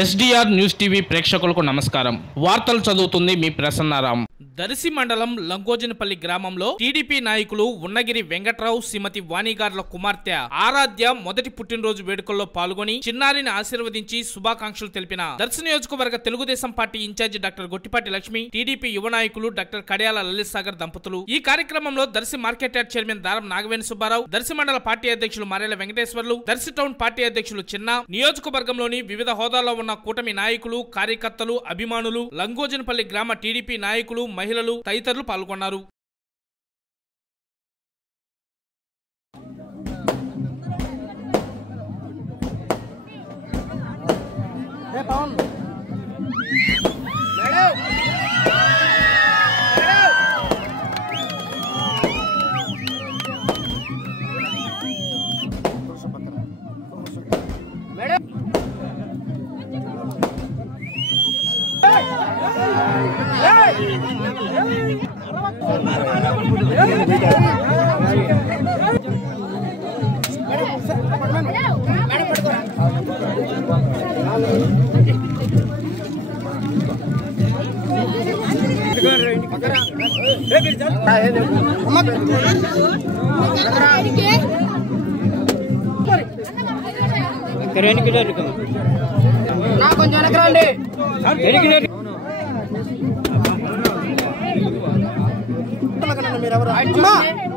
SDR news TV ప్రేక్షకులకు నమస్కారం. వార్తలు చదువుతుంది మీ ప్రసన్నారాం. దర్శి మండలం లంగోజనపల్లి గ్రామంలో టీడీపీ నాయకులు ఉన్నగిరి వెంకట్రావు శ్రీమతి వాణిగార్ల కుమార్తె ఆరాధ్య మొదటి పుట్టినరోజు వేడుకల్లో పాల్గొని చిన్నారిని ఆశీర్వదించి శుభాకాంక్షలు తెలిపిన దర్శి నియోజకవర్గ Telugu Desam party incharge doctor Gottipati Lakshmi, TDP యువ నాయకులు డాక్టర్ కడియాల లలిత్ సాగర్ దంపతులు. ఈ కార్యక్రమంలో దర్శి మార్కెట్ యార్డ్ చైర్మన్ దారం నాగవేణి సుబ్బారావు, దర్శి మండల పార్టీ అధ్యక్షులు మరేల వెంకటేశ్వర్లు, దర్శి టౌన్ పార్టీ అధ్యక్షులు చిన్న, నియోజకవర్గంలోని వివిధ హోదాల్లో ఉన్న కూటమి నాయకులు, కార్యకర్తలు, అభిమానులు, లంగోజనపల్లి గ్రామ టీడీపీ నాయకులు, మహిళలు తదితరులు పాల్గొన్నారు. కొంచెం వెనకరండి.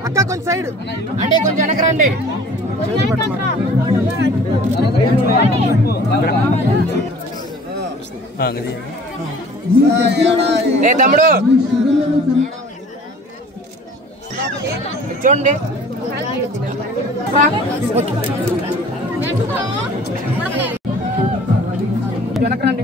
అక్క కొంచెం సైడ్ అంటే కొంచెం వెనకరండి. ఏ తమ్ముడు చూడండి వెనకరండి.